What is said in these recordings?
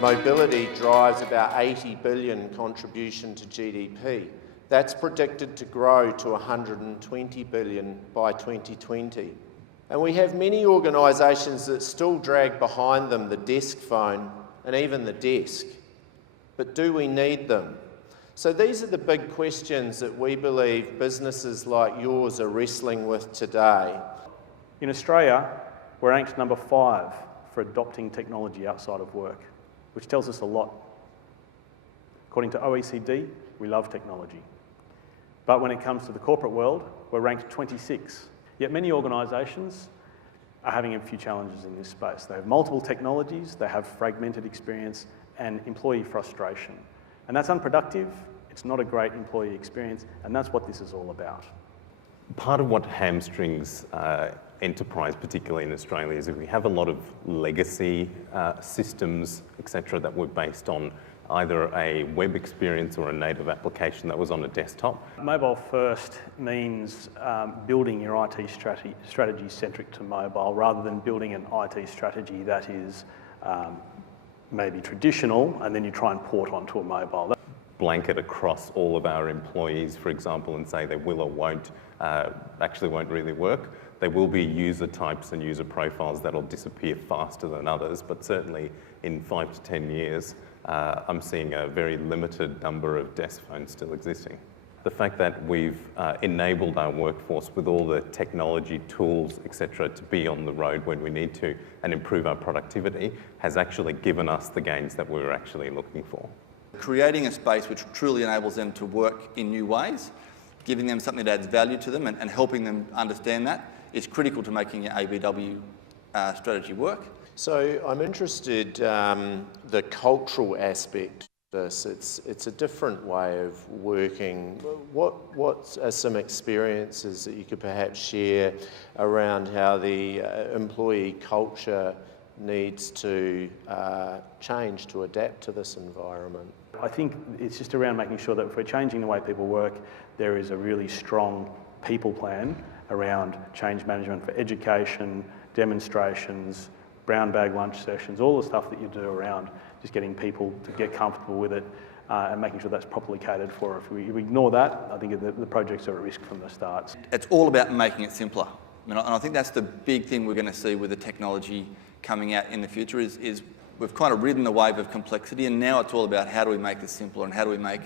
Mobility drives about 80 billion contribution to GDP. That's predicted to grow to 120 billion by 2020. And we have many organisations that still drag behind them the desk phone and even the desk. But do we need them? So these are the big questions that we believe businesses like yours are wrestling with today. In Australia, we're ranked number 5 for adopting technology outside of work, which tells us a lot. According to OECD, we love technology. But when it comes to the corporate world, we're ranked 26. Yet many organisations are having a few challenges in this space. They have multiple technologies, they have fragmented experience and employee frustration. And that's unproductive, it's not a great employee experience, and that's what this is all about. Part of what hamstrings enterprise, particularly in Australia, is that we have a lot of legacy systems, etc., that were based on either a web experience or a native application that was on a desktop. Mobile first means building your IT strategy centric to mobile rather than building an IT strategy that is maybe traditional and then you try and port onto a mobile. Blanket across all of our employees, for example, and say they will or won't, actually won't really work. There will be user types and user profiles that'll disappear faster than others, but certainly in 5 to 10 years, I'm seeing a very limited number of desk phones still existing. The fact that we've enabled our workforce with all the technology tools, etc., to be on the road when we need to and improve our productivity has actually given us the gains that we were actually looking for. Creating a space which truly enables them to work in new ways, giving them something that adds value to them and helping them understand that is critical to making your ABW strategy work. So I'm interested the cultural aspect of this. It's a different way of working. What are some experiences that you could perhaps share around how the employee culture needs to change to adapt to this environment? I think it's just around making sure that if we're changing the way people work, there is a really strong people plan around change management for education, demonstrations, brown bag lunch sessions, all the stuff that you do around just getting people to get comfortable with it and making sure that's properly catered for. If we ignore that, I think the projects are at risk from the start. It's all about making it simpler. And I think that's the big thing we're going to see with the technology coming out in the future is we've kind of ridden the wave of complexity and now it's all about how do we make this simpler and how do we make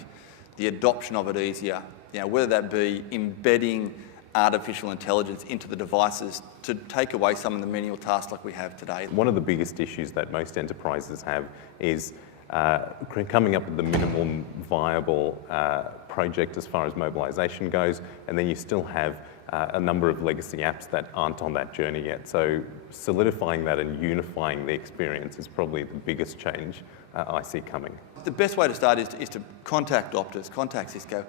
the adoption of it easier. You know, whether that be embedding artificial intelligence into the devices to take away some of the menial tasks like we have today. One of the biggest issues that most enterprises have is coming up with the minimum viable project as far as mobilisation goes, and then you still have a number of legacy apps that aren't on that journey yet. So solidifying that and unifying the experience is probably the biggest change I see coming. The best way to start is to contact Optus, contact Cisco,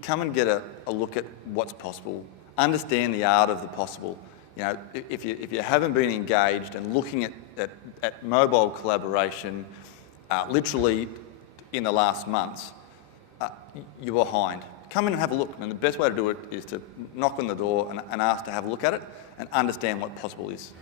come and get a look at what's possible, understand the art of the possible. You know, if you haven't been engaged and looking at mobile collaboration literally in the last months, you're behind. Come in and have a look, and the best way to do it is to knock on the door and ask to have a look at it and understand what possible is.